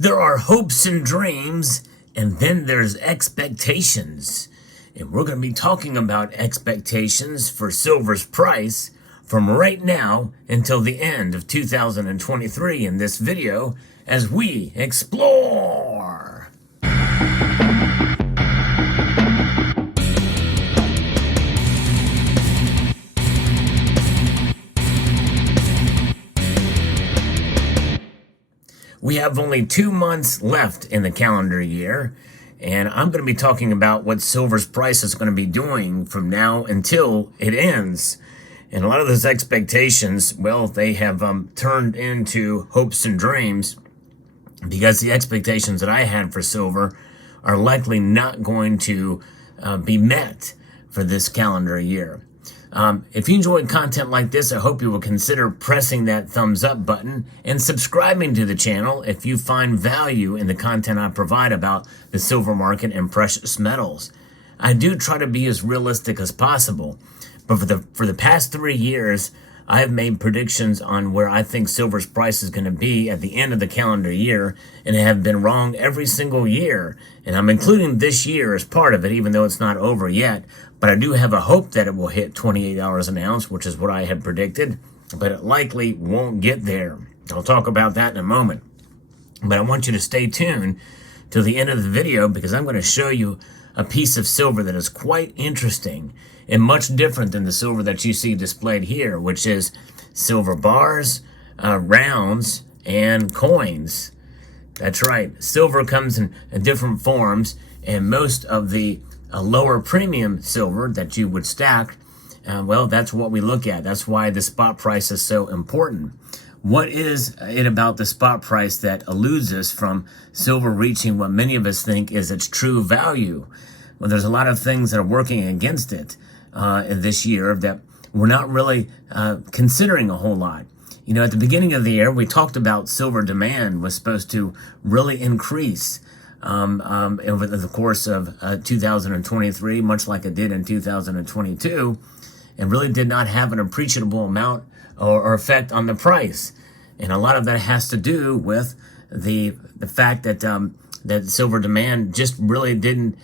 There are hopes and dreams, and then there's expectations. And we're going to be talking about expectations for silver's price from right now until the end of 2023 in this video as we explore. We have only 2 months left in the calendar year, and I'm going to be talking about what silver's price is going to be doing from now until it ends. And a lot of those expectations, well, they have turned into hopes and dreams because the expectations that I had for silver are likely not going to be met for this calendar year. If you enjoy content like this, I hope you will consider pressing that thumbs up button and subscribing to the channel if you find value in the content I provide about the silver market and precious metals. I do try to be as realistic as possible, but for the past 3 years, I have made predictions on where I think silver's price is going to be at the end of the calendar year, and I have been wrong every single year. And I'm including this year as part of it, even though it's not over yet. But I do have a hope that it will hit $28 an ounce, which is what I had predicted, but it likely won't get there. I'll talk about that in a moment. But I want you to stay tuned till the end of the video because I'm going to show you a piece of silver that is quite interesting and much different than the silver that you see displayed here, which is silver bars, rounds, and coins. That's right. Silver comes in different forms, and most of the lower premium silver that you would stack, well, that's what we look at. That's why the spot price is so important. What is it about the spot price that eludes us from silver reaching what many of us think is its true value? Well, there's a lot of things that are working against it this year that we're not really considering a whole lot. You know, at the beginning of the year, we talked about silver demand was supposed to really increase over the course of 2023, much like it did in 2022, and really did not have an appreciable amount or effect on the price. And a lot of that has to do with the fact that that silver demand just really didn't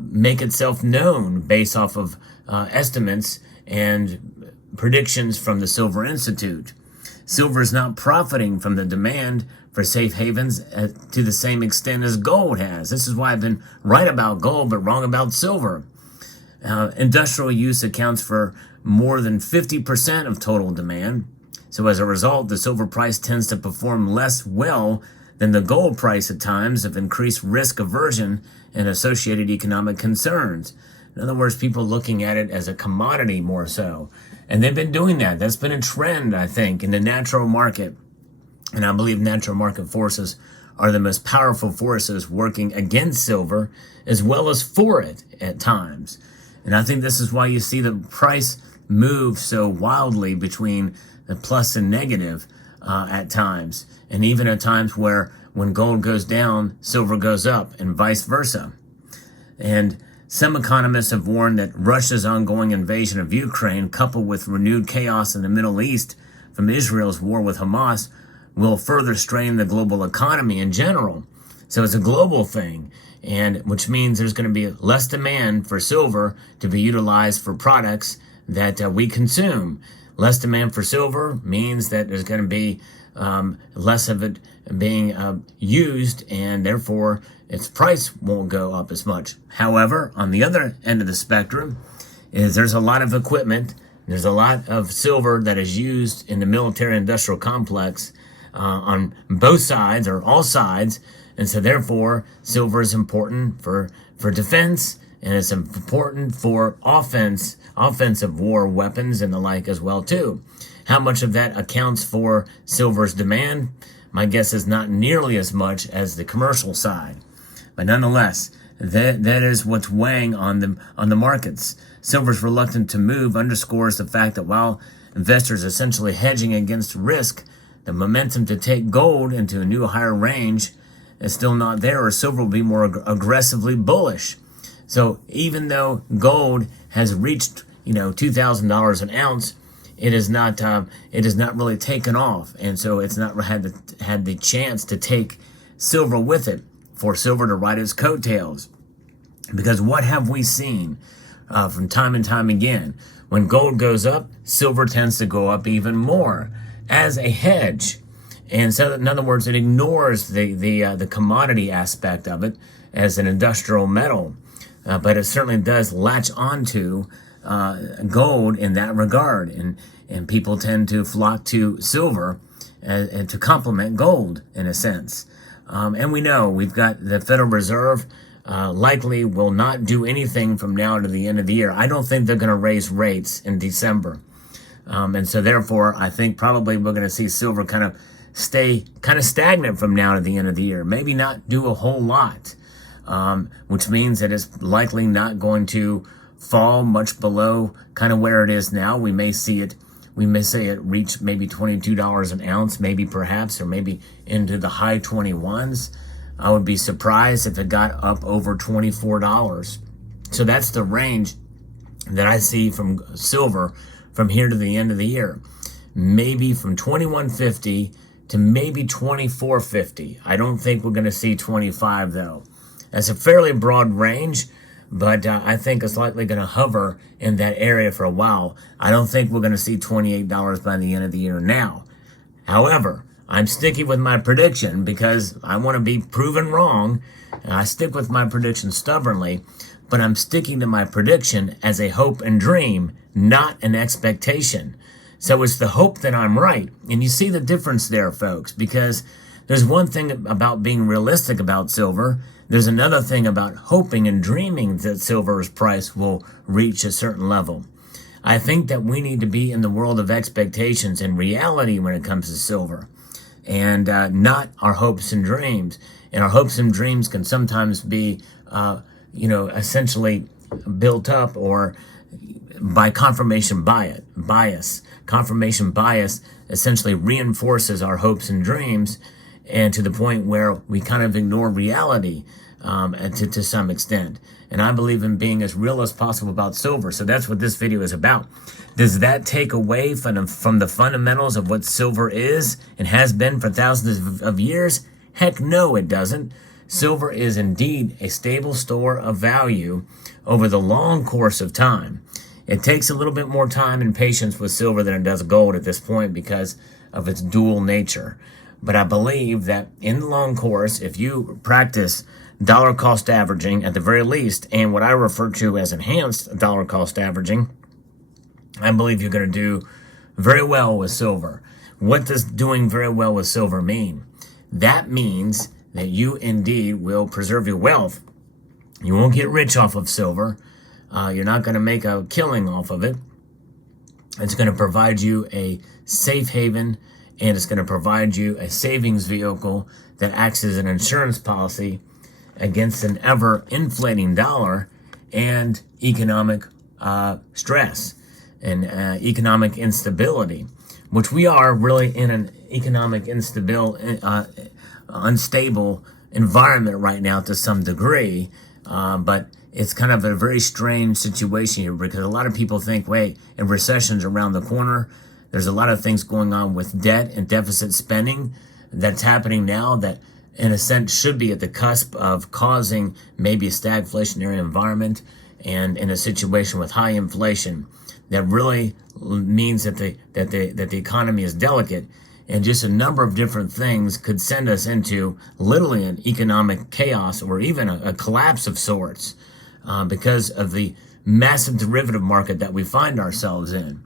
make itself known based off of estimates and predictions from the Silver Institute. Silver is not profiting from the demand for safe havens to the same extent as gold has. This is why I've been right about gold but wrong about silver. Industrial use accounts for more than 50% of total demand. So as a result, the silver price tends to perform less well than the gold price at times of increased risk aversion and associated economic concerns. In other words, people looking at it as a commodity more so. And they've been doing that. That's been a trend, I think, in the natural market. And I believe natural market forces are the most powerful forces working against silver as well as for it at times. And I think this is why you see the price move so wildly between the plus and negative at times. And even at times where when gold goes down, silver goes up and vice versa. And some economists have warned that Russia's ongoing invasion of Ukraine, coupled with renewed chaos in the Middle East from Israel's war with Hamas, will further strain the global economy in general. So it's a global thing, and which means there's going to be less demand for silver to be utilized for products that we consume. Less demand for silver means that there's going to be less of it being used, and therefore its price won't go up as much. However, on the other end of the spectrum, there's a lot of equipment, there's a lot of silver that is used in the military industrial complex on both sides or all sides, and so therefore silver is important for defense, and it's important for offensive war weapons and the like as well too. How much of that accounts for silver's demand? My guess is not nearly as much as the commercial side. But nonetheless, that is what's weighing on the markets. Silver's reluctant to move underscores the fact that while investors are essentially hedging against risk, the momentum to take gold into a new higher range is still not there, or silver will be more aggressively bullish. So even though gold has reached, $2,000 an ounce, it has not really taken off, and so it's not had the chance to take silver with it for silver to ride its coattails. Because what have we seen from time and time again? When gold goes up, silver tends to go up even more as a hedge. And so, in other words, it ignores the commodity aspect of it as an industrial metal. But it certainly does latch onto gold in that regard. And people tend to flock to silver and to complement gold in a sense. And we know we've got the Federal Reserve likely will not do anything from now to the end of the year. I don't think they're going to raise rates in December. And so therefore, I think probably we're going to see silver kind of stay kind of stagnant from now to the end of the year. Maybe not do a whole lot, which means that it's likely not going to fall much below kind of where it is now. We may see it reach maybe $22 an ounce, maybe perhaps, or maybe into the high 21s. I would be surprised if it got up over $24. So that's the range that I see from silver from here to the end of the year. Maybe from $21.50 to maybe $24.50. I don't think we're going to see 25 though. That's a fairly broad range, but I think it's likely going to hover in that area for a while. I don't think we're going to see $28 by the end of the year now. However, I'm sticking with my prediction because I want to be proven wrong. I stick with my prediction stubbornly, but I'm sticking to my prediction as a hope and dream, not an expectation. So it's the hope that I'm right. And you see the difference there, folks, because there's one thing about being realistic about silver. There's another thing about hoping and dreaming that silver's price will reach a certain level. I think that we need to be in the world of expectations and reality when it comes to silver, and not our hopes and dreams. And our hopes and dreams can sometimes be, essentially built up or by confirmation bias. Confirmation bias essentially reinforces our hopes and dreams, and to the point where we kind of ignore reality to some extent. And I believe in being as real as possible about silver. So that's what this video is about. Does that take away from the fundamentals of what silver is and has been for thousands of years? Heck no, it doesn't. Silver is indeed a stable store of value over the long course of time. It takes a little bit more time and patience with silver than it does gold at this point because of its dual nature. But I believe that in the long course, if you practice dollar cost averaging at the very least, and what I refer to as enhanced dollar cost averaging, I believe you're going to do very well with silver. What does doing very well with silver mean? That means that you indeed will preserve your wealth. You won't get rich off of silver. You're not going to make a killing off of it. It's going to provide you a safe haven, and it's going to provide you a savings vehicle that acts as an insurance policy against an ever-inflating dollar and economic stress and economic instability, which we are really in an economic unstable environment right now to some degree, but it's kind of a very strange situation here because a lot of people think, wait, a recession's around the corner. There's a lot of things going on with debt and deficit spending that's happening now that in a sense should be at the cusp of causing maybe a stagflationary environment, and in a situation with high inflation that really means that the economy is delicate, and just a number of different things could send us into literally an economic chaos or even a collapse of sorts because of the massive derivative market that we find ourselves in.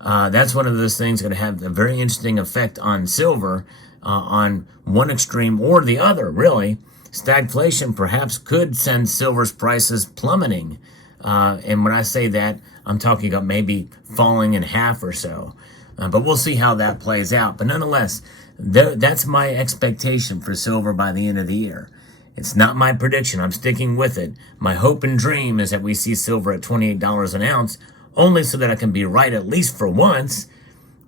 That's one of those things going to have a very interesting effect on silver on one extreme or the other, really. Stagflation perhaps could send silver's prices plummeting. And when I say that, I'm talking about maybe falling in half or so. But we'll see how that plays out. But nonetheless, that's my expectation for silver by the end of the year. It's not my prediction. I'm sticking with it. My hope and dream is that we see silver at $28 an ounce, only so that I can be right at least for once.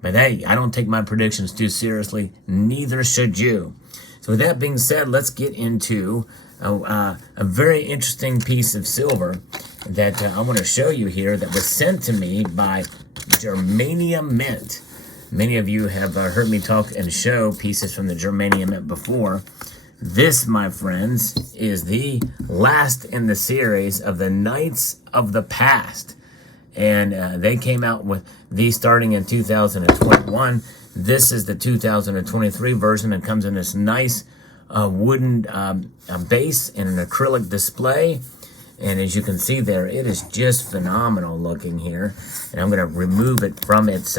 But hey, I don't take my predictions too seriously. Neither should you. So with that being said, let's get into a very interesting piece of silver that I want to show you here that was sent to me by Germanium Mint. Many of you have heard me talk and show pieces from the Germanium Mint before. This, my friends, is the last in the series of the Knights of the Past. And they came out with these starting in 2021. This is the 2023 version. It comes in this nice wooden base and an acrylic display. And as you can see there, it is just phenomenal looking here. And I'm going to remove it from its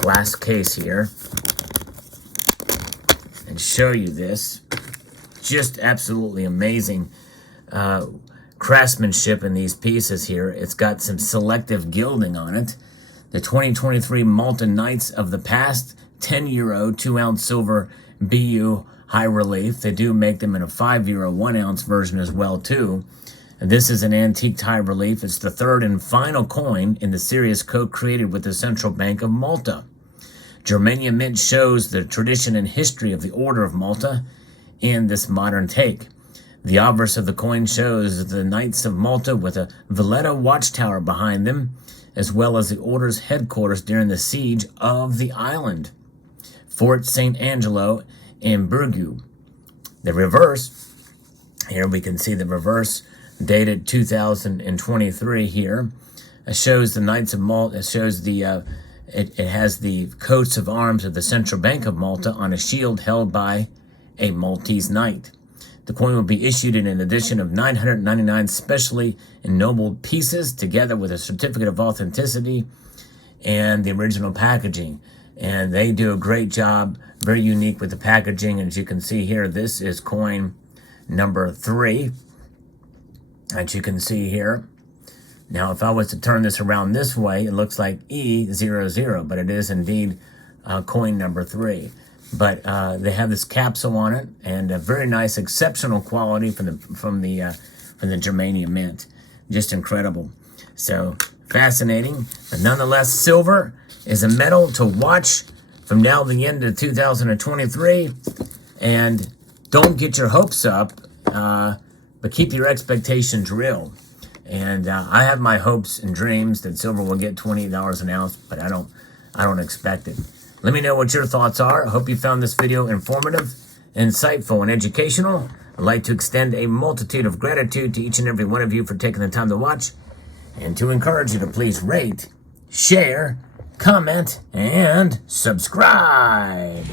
glass case here and show you this. Just absolutely amazing craftsmanship in these pieces here. It's got some selective gilding on it. The 2023 Malta Knights of the Past, €10, 2-ounce silver BU high relief. They do make them in a €5 1-ounce version as well too. And this is an antique high relief. It's the third and final coin in the series co-created with the Central Bank of Malta. Germania Mint shows the tradition and history of the Order of Malta in this modern take. The obverse of the coin shows the Knights of Malta with a Valletta watchtower behind them, as well as the Order's headquarters during the siege of the island, Fort St. Angelo in Burgu. The reverse, here we can see the reverse, dated 2023 here, shows the Knights of Malta. It shows the it has the coats of arms of the Central Bank of Malta on a shield held by a Maltese knight. The coin will be issued in an edition of 999 specially ennobled pieces, together with a certificate of authenticity and the original packaging. And they do a great job, very unique with the packaging. As you can see here, this is coin number 3. As you can see here. Now, if I was to turn this around this way, it looks like E00, but it is indeed coin number 3. But they have this capsule on it, and a very nice, exceptional quality from the Germania Mint. Just incredible. So fascinating. But nonetheless, silver is a metal to watch from now to the end of 2023. And don't get your hopes up, but keep your expectations real. And I have my hopes and dreams that silver will get $28 an ounce, but I don't expect it. Let me know what your thoughts are. I hope you found this video informative, insightful, and educational. I'd like to extend a multitude of gratitude to each and every one of you for taking the time to watch, and to encourage you to please rate, share, comment, and subscribe.